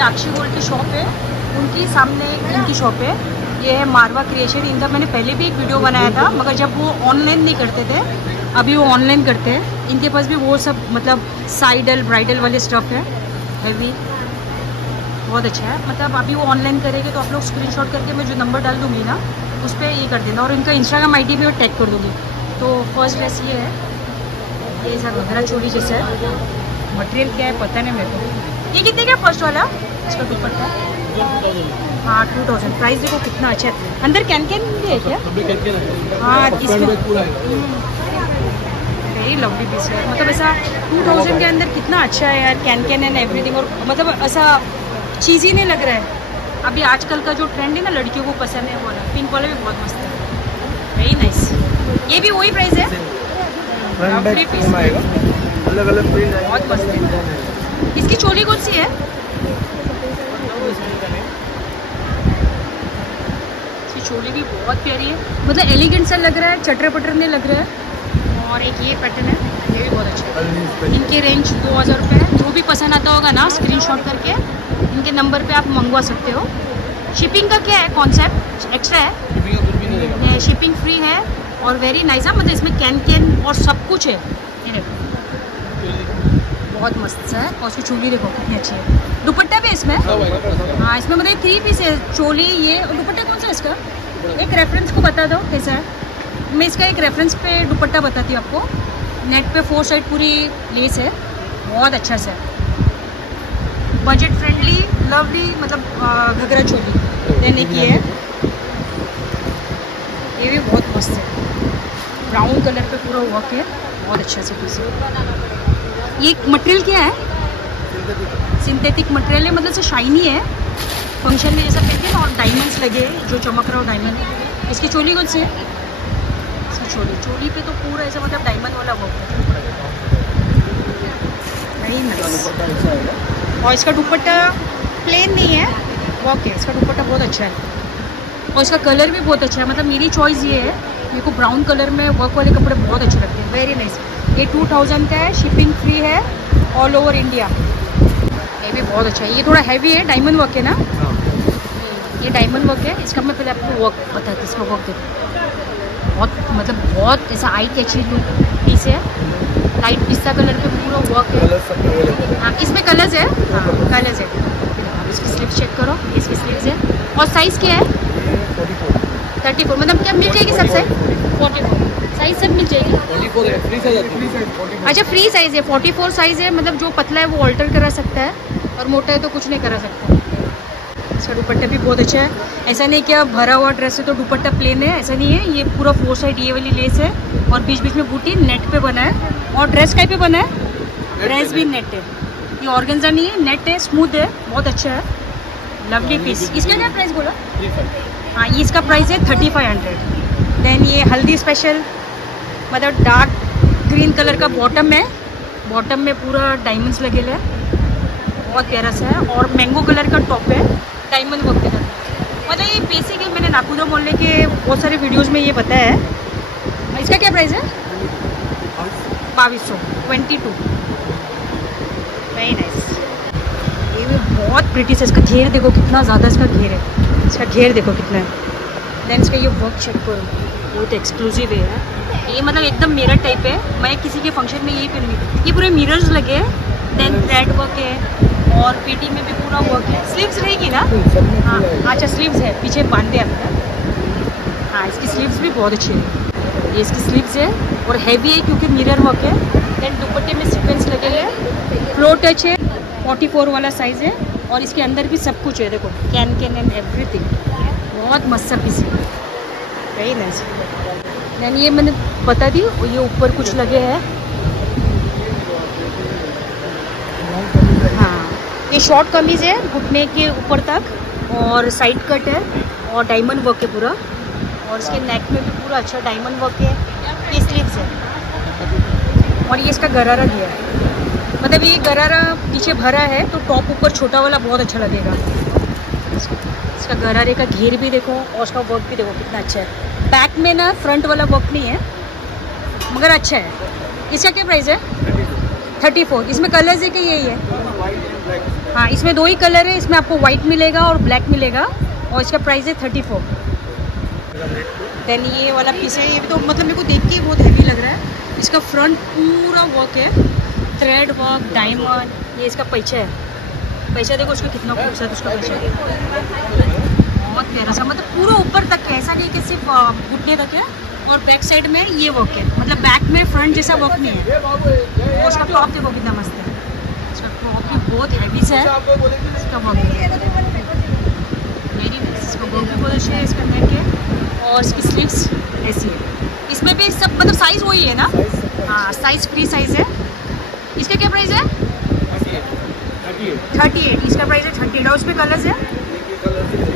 ये अक्षय गोल्ड की शॉप है, उनकी सामने इनकी शॉप है। ये है मारवा क्रिएशन। इनका मैंने पहले भी एक वीडियो बनाया था, मगर जब वो ऑनलाइन नहीं करते थे, अभी वो ऑनलाइन करते हैं। इनके पास भी वो सब मतलब साइडल ब्राइडल वाले स्टफ़ है, हैवी, बहुत अच्छा है। मतलब अभी वो ऑनलाइन करेंगे तो आप लोग स्क्रीनशॉट करके मैं जो नंबर डाल दूँगी ना उस पर ये कर देना, और इनका इंस्टाग्राम ID भी मैं टैग कर दूँगी। तो फर्स्ट ड्रेस ये है, ये ऐसा घघरा चोली जैसा है। मटेरियल क्या है पता नहीं मेरे को। ये कितने का फर्स्ट वाला? इसका दुपट्टा हाँ 2000। प्राइस देखो कितना अच्छा है। अंदर कैन भी है क्या? हाँ इसमें वेरी लवली पीस है। मतलब ऐसा 2000 के अंदर कितना अच्छा है यार, कैन एंड एवरीथिंग। और मतलब ऐसा चीज़ ही नहीं लग रहा है। अभी आजकल का जो ट्रेंड है ना, लड़कियों को पसंद है वाला पिंक वाला भी बहुत मस्त है, वेरी नाइस। ये भी वही प्राइस है, अलग अलग बहुत मस्त है। इसकी चोली कौन सी है? इसकी चोली भी बहुत प्यारी है, मतलब एलिगेंट सा लग रहा है, चटर पटर नहीं लग रहा है। और एक ये पैटर्न है, ये भी बहुत अच्छा है। इनके रेंज 2000 रुपये है। जो भी पसंद आता होगा ना स्क्रीनशॉट करके इनके नंबर पे आप मंगवा सकते हो। शिपिंग का क्या है कॉन्सेप्ट? एक्स्ट्रा है, शिपिंग फ्री है और वेरी नाइस है। मतलब इसमें कैन और सब कुछ है। ये देखो बहुत मस्त है। और उसकी चोली देखो कितनी अच्छी है। दुपट्टा भी इसमें हाँ, इसमें मतलब 3 पीस है, चोली ये और दुपट्टा। कौन सा है इसका? एक रेफरेंस को बता दो कैसा है। मैं इसका एक रेफरेंस पे दुपट्टा बताती हूँ आपको। नेट पे 4 साइड पूरी लेस है, बहुत अच्छा सा है, बजट फ्रेंडली लवली, मतलब घघरा चोली। देन एक ये है, ये भी बहुत मस्त है, ब्राउन कलर पे पूरा वर्क है, बहुत अच्छा सा पीस है। ये मटेरियल क्या है? सिंथेटिक मटेरियल है, मतलब से शाइनी है, फंक्शन में जैसा पहनते हैं ना, और डायमंड्स लगे जो चमक रहा हो डायमंड। इसकी चोली कौन सी है? इसकी चोली पे तो पूरा ऐसा मतलब डायमंड वाला वर्क है, वेरी नाइस। और इसका दुपट्टा प्लेन नहीं है, वर्क है। इसका दुपट्टा बहुत अच्छा है और इसका कलर भी बहुत अच्छा है। मतलब मेरी चॉइस ये है, मेरे को ब्राउन कलर में वर्क वाले कपड़े बहुत अच्छे लगते हैं, वेरी नाइस। ये 2000 का है, शिपिंग फ्री है ऑल ओवर इंडिया। ये भी बहुत अच्छा है। ये थोड़ा हैवी है, डायमंड वर्क है ना, ये डायमंड वर्क है। इसका मैं पहले आपको वर्क बताती हूँ। इसका वर्क देखो, बहुत मतलब बहुत ऐसा आई कैची लुक पीस है। लाइट पिस्ता कलर पे पूरा वर्क है। हाँ इसमें कलर्स है, हाँ कलर्स है। आप इसकी स्लीव चेक करो, इसकी स्लीव्स है। और साइज़ क्या है? 34। मतलब क्या मिल जाएगी सब साइज? 44 साइज सब मिल जाएगी। 44 है, फ्री साइज है। अच्छा फ्री साइज़ है, 44 साइज़ है। मतलब जो पतला है वो ऑल्टर करा सकता है और मोटा है तो कुछ नहीं करा सकता। इसका दुपट्टा भी बहुत अच्छा है। ऐसा नहीं क्या भरा हुआ ड्रेस है तो दुपट्टा प्लेन है, ऐसा नहीं है। ये पूरा 4 साइड ये वाली लेस है और बीच बीच में बूटी नेट पे बना है। और ड्रेस टाइप पे बना है, ड्रेस भी नेट है। ये ऑर्गेन्जा नहीं है, नेट है, स्मूथ है, बहुत अच्छा है, लवली पीस। इसका क्या प्राइस बोला? हाँ ये इसका प्राइस है 3500। देन ये हल्दी स्पेशल, मतलब डार्क ग्रीन कलर का बॉटम है, बॉटम में पूरा डायमंड्स लगे हैं, बहुत प्यारा सा है। और मैंगो कलर का टॉप है, डायमंड वर्क के साथ। मतलब ये बेसिक है, मैंने नाकुदा मोहल्ले के बहुत सारे वीडियोस में ये बताया है। इसका क्या प्राइस है? 2200, 22। Very nice. ये भी बहुत प्रिटी है। इसका घेर देखो कितना ज़्यादा इसका घेर है, इसका घेर देखो कितना है। देन इसका ये वर्क चेक करो, बहुत एक्सक्लूसिव है ये, मतलब एकदम मिरर टाइप है। मैं किसी के फंक्शन में यही पहनूंगी। ये पूरे मिरर्स लगे हैं। देन थ्रेड वर्क है और पीटी में भी पूरा वर्क है। स्लीव्स रहेगी ना? हाँ अच्छा स्लीव्स है, पीछे बांधे आपका। हाँ इसकी स्लीव्स भी बहुत अच्छी है। ये इसकी स्लीव्स है और हैवी है क्योंकि मिरर वर्क है। देन दुपट्टे में सीक्वेंस लगे हैं, फ्लोर टच है, 44 वाला साइज़ है। और इसके अंदर भी सब कुछ है, देखो कैन एंड एवरीथिंग, बहुत मस्त पीस है, वेरी नाइस। देन ये मैंने बता दी, ये ऊपर कुछ लगे हैं। हाँ ये शॉर्ट कमीज़ है घुटने के ऊपर तक और साइड कट है और डायमंड वर्क है पूरा। और इसके नेक में भी पूरा अच्छा डायमंड वर्क है। ये स्लीव्स है और ये इसका गरारा दिया है, मतलब ये गरारा पीछे भरा है तो टॉप ऊपर छोटा वाला बहुत अच्छा लगेगा। इसका गरारे का घेर भी देखो और उसका वर्क भी देखो कितना अच्छा है। बैक में ना फ्रंट वाला वर्क नहीं है मगर अच्छा है। इसका क्या प्राइस है? 34। इसमें कलर्स है कि यही है? हाँ, इसमें 2 ही कलर है, इसमें आपको वाइट मिलेगा और ब्लैक मिलेगा और इसका प्राइस है 34। देन ये वाला पीस है, ये भी तो मतलब मेरे को देख के ही बहुत हेवी लग रहा है। इसका फ्रंट पूरा वर्क है, थ्रेड वर्क, डायमंड। ये इसका पैचा है, पैचा देखो उसका कितना खूबसूरत उसका पैचा है, बहुत प्यारा सा, मतलब पूरा ऊपर तक है, ऐसा नहीं कि सिर्फ घुटने तक है। और बैक साइड में ये वर्क है, मतलब बैक में फ्रंट जैसा वर्क नहीं है। और उसका टॉप देखो कितना मस्त है, इसका टॉप भी बहुत हैवी सा है, इसका वर्क वेरी नाइस, इसका वर्क भी बहुत अच्छा है, इसका नेक है और इसकी स्लीव्स ऐसी है। इसमें भी सब मतलब साइज़ वही है ना? हाँ, साइज़ फ्री साइज़ है। इसका क्या प्राइस है? 38। इसका प्राइस है 38 और उसमें कलर्स है।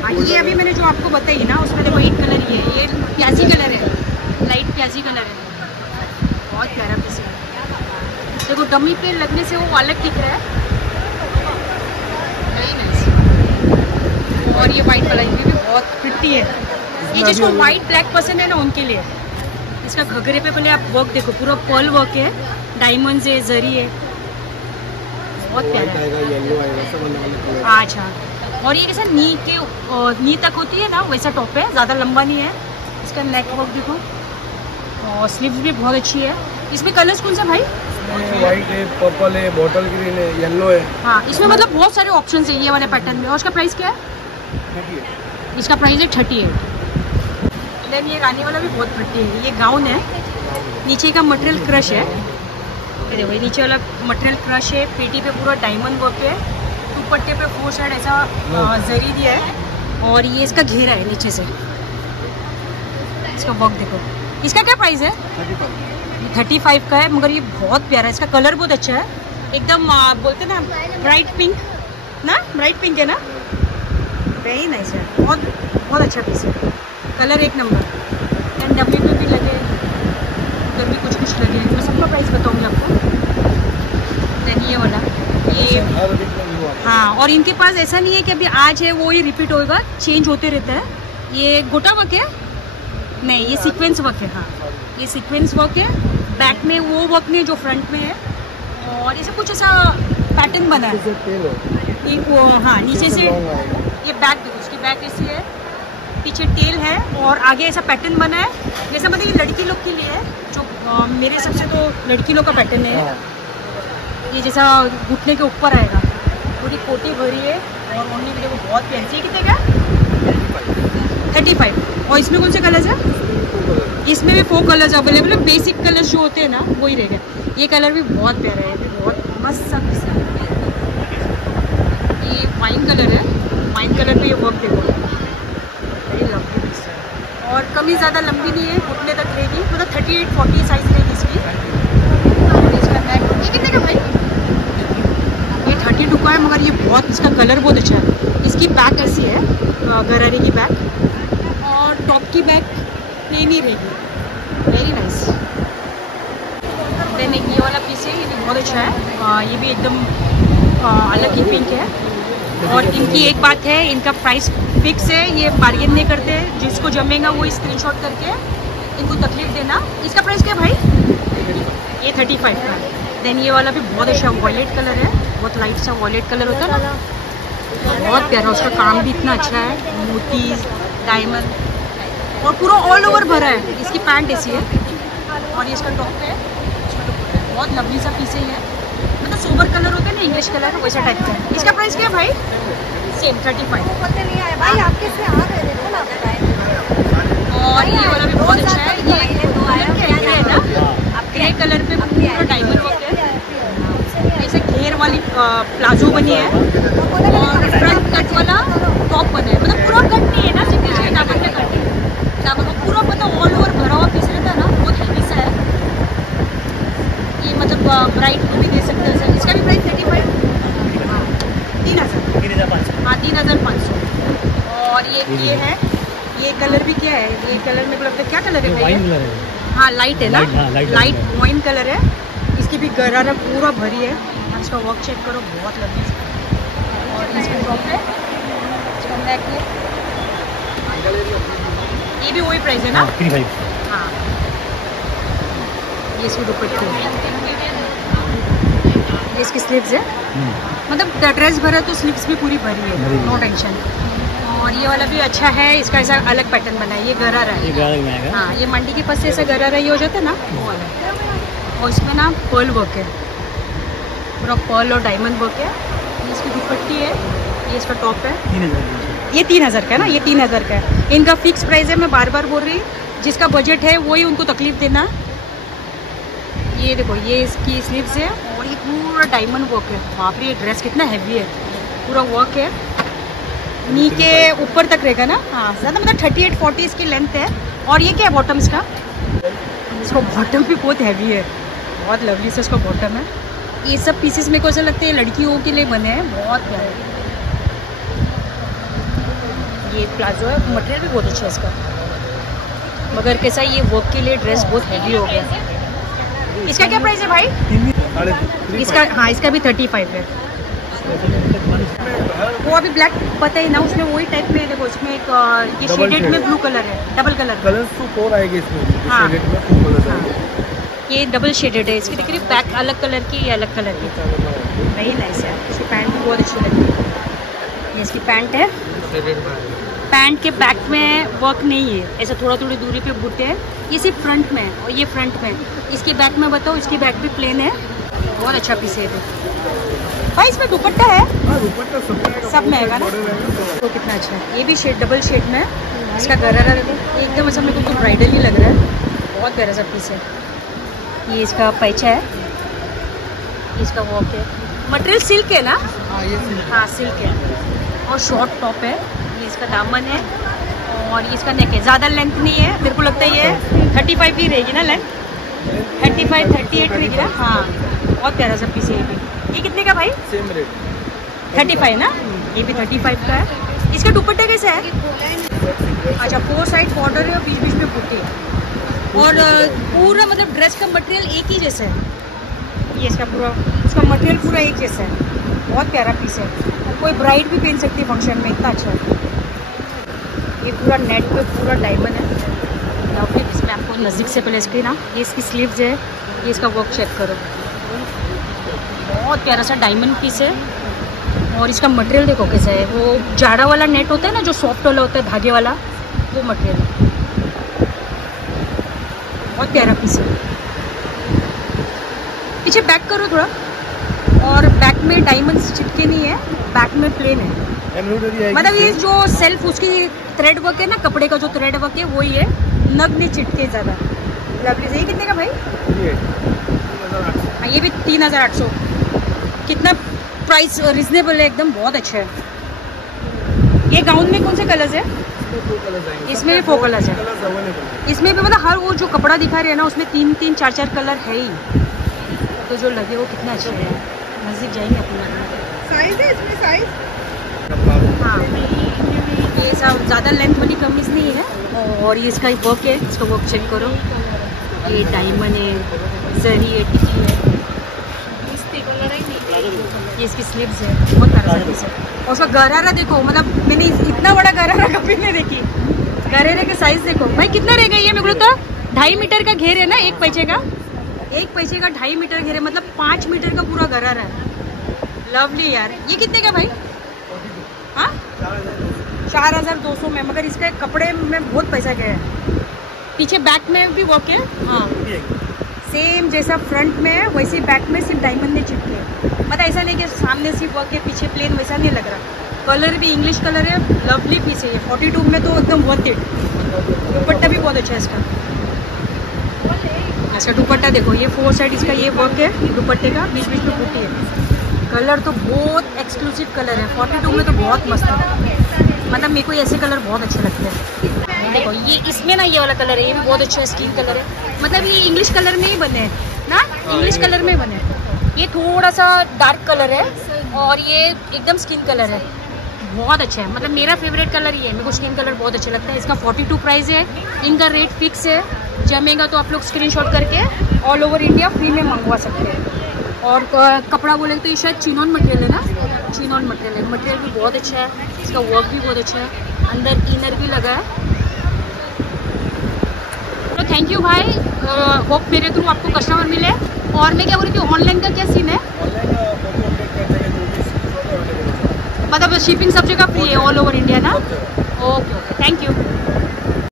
हाँ, ये अभी मैंने जो आपको बताई ना, उसमें देखो 8 कलर ही है, ये प्याजी कलर है, लाइट प्याजी कलर है, बहुत प्यारा पीस है। देखो डमी पे लगने से वो अलग दिख रहा है, वेरी नाइस। और ये वाइट वाला ये भी बहुत प्रिटी है, ये जिसको वाइट ब्लैक पसंद है ना उनके लिए। इसका घघरे पे पहले आप वर्क देखो, पूरा पर्ल वर्क है, डायमंड्स है, जरी है, बहुत प्यारा है। अच्छा, और ये कैसा नी तक होती है ना वैसा टॉप है, ज़्यादा लंबा नहीं है। इसका नेक वर्क देखो और स्लीव्स भी बहुत अच्छी है। इसमें कलर्स कौन सा भाई? वाइट है, पर्पल है, बॉटल ग्रीन है, येलो है। हाँ, इसमें मतलब बहुत सारे ऑप्शंस है ये वाले पैटर्न में। और इसका प्राइस क्या है? 38। इसका प्राइस है 38। देन ये रानी वाला भी बहुत प्रिटी है, ये गाउन है, नीचे का मटेरियल क्रश है, देखो ये नीचे वाला मटेरियल क्रश है, पेटी पे पूरा डायमंड वर्क है, दुपट्टे पे 4 साइड ऐसा जरी दिया है और ये इसका घेरा है नीचे से, इसका वर्क देखो। इसका क्या प्राइस है? 35 का है, मगर ये बहुत प्यारा है, इसका कलर बहुत अच्छा है, एकदम बोलते ना ब्राइट पिंक ना, ब्राइट पिंक है ना, वेरी नाइस है, बहुत बहुत अच्छा पीस है, कलर एक नंबर। एंड डब्बे पे भी लगे, उधर भी कुछ कुछ लगे, मैं सबका प्राइस बताऊँगी आपको। देन ये वाला ये, हाँ, और इनके पास ऐसा नहीं है कि अभी आज है वो ही रिपीट होएगा, चेंज होते रहता है। ये गोटा वर्क है? नहीं, ये सीक्वेंस वर्क है। हाँ, ये सीक्वेंस वर्क है, बैक में वो वर्क नहीं जो फ्रंट में है, और ऐसा कुछ ऐसा पैटर्न बना है ये वो। हाँ, नीचे से ये बैक देखो, उसकी बैक ऐसी है, पीछे टेल है और आगे ऐसा पैटर्न बना है, जैसा मतलब ये लड़की लोग के लिए है, जो मेरे हिसाब से तो लड़की लोग का पैटर्न है ये, जैसा घुटने के ऊपर आएगा, पूरी कोटी भरी है और ओढ़नी भी देखो बहुत प्यारी है। कितने का? 35। और इसमें कौन से कलर्स है? इसमें भी 4 कलर्स अवेलेबल है, बेसिक कलर्स जो होते हैं ना वही रहेगा। ये कलर भी बहुत प्यारा है, ये बहुत मस्त सा पीस है। ये वाइन कलर है, वाइन कलर पे ये वर्क देखो, वेरी लवली पीस है और कमी ज़्यादा लंबी नहीं है, घुटने तक रहेगी, मतलब 38-40 साइज रहेगी इसकी। इसका नेक, ये कितने का भाई? ये 32 का है, मगर ये बहुत, इसका कलर बहुत अच्छा है। इसकी बैक ऐसी है, गरारे की बैक, और टॉप की बैक प्लेन ही रहेगी, वेरी नाइस। देन एक ये वाला पीस है, ये भी बहुत अच्छा है, ये भी एकदम अलग ही पिंक है। और इनकी एक बात है, इनका प्राइस फिक्स है, ये बार्गेन नहीं करते, जिसको जमेगा वो स्क्रीनशॉट करके इनको तकलीफ देना। इसका प्राइस क्या भाई? ये 35 का। देन ये वाला भी बहुत अच्छा वॉयलेट कलर है, बहुत लाइट सा वॉयलेट कलर होता है ना, बहुत प्यारा, उसका काम भी इतना अच्छा है, मोतीज, डायमंड और पूरा ऑल ओवर भरा है। इसकी पैंट ऐसी है और ये इसका टॉप है, बहुत लवली सा पीस है ये, मतलब सोबर कलर होता है ना, इंग्लिश कलर वैसा टाइप का है। इसका प्राइस क्या है भाई? सेम 35। और ये वाला भी बहुत अच्छा है, ये है ना, ग्रे कलर पे पूरा डायमंड वर्क है, ऐसे घेर वाली प्लाजो बनी है और फ्रंट कट वाला टॉप बना है, मतलब पूरा कट नहीं है ना, सिर्फ पीछे दामन में कट है, दामन को पूरा मतलब ऑल ओवर भरा हुआ पीस रहता है ना, बहुत हेवी सा है ये, मतलब ब्राइट को भी दे सकते हैं। इसका भी प्राइस 35, 3000, हाँ 3500। और ये है, ये कलर भी क्या है, ये कलर मेरे को लगता है क्या कलर है भाई? हाँ, लाइट है ना, लाइट वाइन कलर है, इसकी भी गरारा पूरा भरी है, इसका वर्क चेक करो, बहुत लंबी है। और इसका टॉप है, इसका नेक है, ये भी वही प्राइस है ना? 35। हाँ, ये इसकी दुपट्टे, ये इसकी स्लीव्स है, मतलब ड्रेस भरा तो स्लीव्स भी पूरी भरी है, नो टेंशन। और ये वाला भी अच्छा है, इसका ऐसा अलग पैटर्न बना है, ये गरारा है। हाँ, ये मंडी के पास से ऐसा गरारा ये हो जाता है ना, वो वाला। और इसमें ना पर्ल वर्क है, पूरा पर्ल और डायमंड वर्क है। ये इसकी दुपट्टी है, ये इसका टॉप है। 3000 ये 3000 का है ना, ये 3000 का है। इनका फिक्स प्राइस है, मैं बार बार बोल रही हूँ, जिसका बजट है वही उनको तकलीफ देना। ये देखो, ये इसकी स्लीव्स है और ये पूरा डायमंड वर्क है। बाप रे, ये ड्रेस कितना हैवी है, पूरा वर्क है, नी के ऊपर तक रहेगा ना। हाँ, ज़्यादा मतलब 38-40 इसकी लेंथ है। और ये क्या है बॉटम इसका बॉटम भी बहुत हैवी है, बहुत लवली से इसका बॉटम है। ये सब पीसेस मेरे को ऐसा लगता है लड़कियों के लिए बने हैं, बहुत प्यारे। ये प्लाजो है, मटेरियल भी बहुत अच्छा है इसका, मगर कैसा ये वर्क के लिए ड्रेस बहुत हैवी हो गया। इसका क्या प्राइस है भाई? इसका, हाँ, इसका भी 35 है। वो अभी ब्लैक पता ही ना, उसमें वही टाइप में देखो, इसमें एक ये शेडेड में ब्लू कलर है, डबल कलर कलर्स तो 4 आएंगे इसमें। हाँ, शेडेड में 2 कलर्स आएंगे। ये डबल शेडेड है। इसकी देखिए बैक अलग कलर की, ये अलग कलर की, वही नाइस है। इसकी पैंट भी बहुत अच्छी लगती है। ये इसकी पैंट है, पैंट के बैक में वर्क नहीं है, ऐसा थोड़ा थोड़ी दूरी पे बूटे हैं। ये सिर्फ फ्रंट में है और ये फ्रंट में। इसके बैक में बताओ, इसकी बैक भी प्लेन है, बहुत अच्छा पीस है। भाई इसमें दुपट्टा है, सब में है ना, तो कितना अच्छा है। ये भी शेड, डबल शेड में है। इसका गरारा देखो, एकदम अच्छा, मेरे को तो ब्राइडल ही लग रहा है, बहुत प्यारा सा पीस है। ये इसका पैचा है, इसका वर्क है, मटेरियल सिल्क है ना। हाँ, सिल्क है और शॉर्ट टॉप है। ये इसका दामन है और ये इसका नेक है। ज़्यादा लेंथ नहीं है, मेरे को लगता है ये 35 ही रहेगी ना लेंथ, 35-38 रहेगी ना। हाँ, बहुत प्यारा सा पीस है। ये कितने का भाई? सेम रेट 35 ना, ये भी 35 का है। इसका दुपट्टा कैसा है? अच्छा, 4 साइड बॉर्डर है और बीच बीच में बूटी है और पूरा मतलब ड्रेस का मटेरियल एक ही जैसा है। ये इसका पूरा, इसका मटेरियल पूरा एक जैसा है, बहुत प्यारा पीस है। कोई ब्राइड भी पहन सकती है फंक्शन में, इतना अच्छा है। ये पूरा नेट पे पूरा डायमंड है। लवली पीस में आपको नज़दीक से पहले इसकी ना, ये इसकी स्लीव्स है, ये इसका वर्क चेक करो, बहुत प्यारा सा डायमंड पीस है। और इसका मटेरियल देखो कैसा है, वो जाड़ा वाला नेट होता है ना, जो सॉफ्ट वाला होता है धागे वाला, वो मटेरियल है। बहुत प्यारा पीस है। पीछे बैक करो थोड़ा, और बैक में डायमंड्स चिटके नहीं है, बैक में प्लेन है। मतलब ये जो सेल्फ उसकी थ्रेड वर्क है ना, कपड़े का जो थ्रेड वर्क है वही है, नग नहीं चिटके ज़्यादा। लवली से। ये कितने का भाई? हाँ, ये भी 3800। कितना प्राइस रिजनेबल है एकदम, बहुत अच्छा है। ये गाउन में कौन से कलर्स है? इसमें भी 4 कलर्स है। इसमें भी मतलब हर वो जो कपड़ा दिखा रहे हैं ना, उसमें 3-3, 4-4 कलर है ही, तो जो लगे वो कितना अच्छा है। नजदीक जाएंगे अपना। साइज है इसमें, साइज? हाँ, ये सब ज़्यादा लेंथ वाली कमीज नहीं है। और ये इसका वर्क है, इसका वर्क चेक करो, ये डायमंड है, जरी है, टिकी है। ये इसकी स्लीव्स है, बहुत प्यारा सा पीस है। और उसका गरारा देखो, मतलब मैंने इतना बड़ा गरारा कभी नहीं देखी। गरारे का साइज देखो भाई, कितना रहेगा ये? मेरे को लगता है 2.5 मीटर का घेर है ना, एक पैसे का 2.5 मीटर घेर है, मतलब 5 मीटर का पूरा गरारा है। लवली यार। ये कितने का भाई? हाँ, 4200 में, मगर इसके कपड़े में बहुत पैसा गया है। पीछे बैक में भी वर्क है। हाँ, सेम जैसा फ्रंट में है वैसे बैक में सिर्फ डायमंड ने चिपके है। मतलब ऐसा नहीं कि सामने सिर्फ वर्क है पीछे प्लेन, वैसा नहीं लग रहा। कलर भी इंग्लिश कलर है, लवली पीस है ये। 42 में तो एकदम वर्थ इट। दुपट्टा भी बहुत अच्छा है इसका। इसका दुपट्टा देखो, ये 4 साइड इसका ये वर्क है दुपट्टे का, बीच बीच में बूटी है। कलर तो बहुत एक्सक्लूसिव कलर है, 42 में तो बहुत मस्त है। मतलब मेरे को ऐसे कलर बहुत अच्छे लगते हैं। देखो ये इसमें ना, ये वाला कलर है, ये भी बहुत अच्छा स्किन कलर है। मतलब ये इंग्लिश कलर में ही बने हैं ना, इंग्लिश कलर में बने। ये थोड़ा सा डार्क कलर है और ये एकदम स्किन कलर है, बहुत अच्छा है। मतलब मेरा फेवरेट कलर ये है, मेरे को स्किन कलर बहुत अच्छा लगता है। इसका 42 प्राइस है। इनका रेट फिक्स है, जमेगा तो आप लोग स्क्रीनशॉट करके ऑल ओवर इंडिया फ्री में मंगवा सकते हैं। और कपड़ा बोले तो ये शायद चिनॉन मटेरियल है ना, चिनॉन मटेरियल है। मटेरियल भी बहुत अच्छा है, इसका वर्क भी बहुत अच्छा है, अंदर इनर भी लगा है। तो थैंक यू भाई, होप मेरे थ्रू आपको कस्टमर मिले। और मैं क्या बोल रही थी, ऑनलाइन का क्या सीन है? मतलब शिपिंग सब जगह फ्री है ऑल ओवर इंडिया ना? सब जगह। Okay okay, thank you.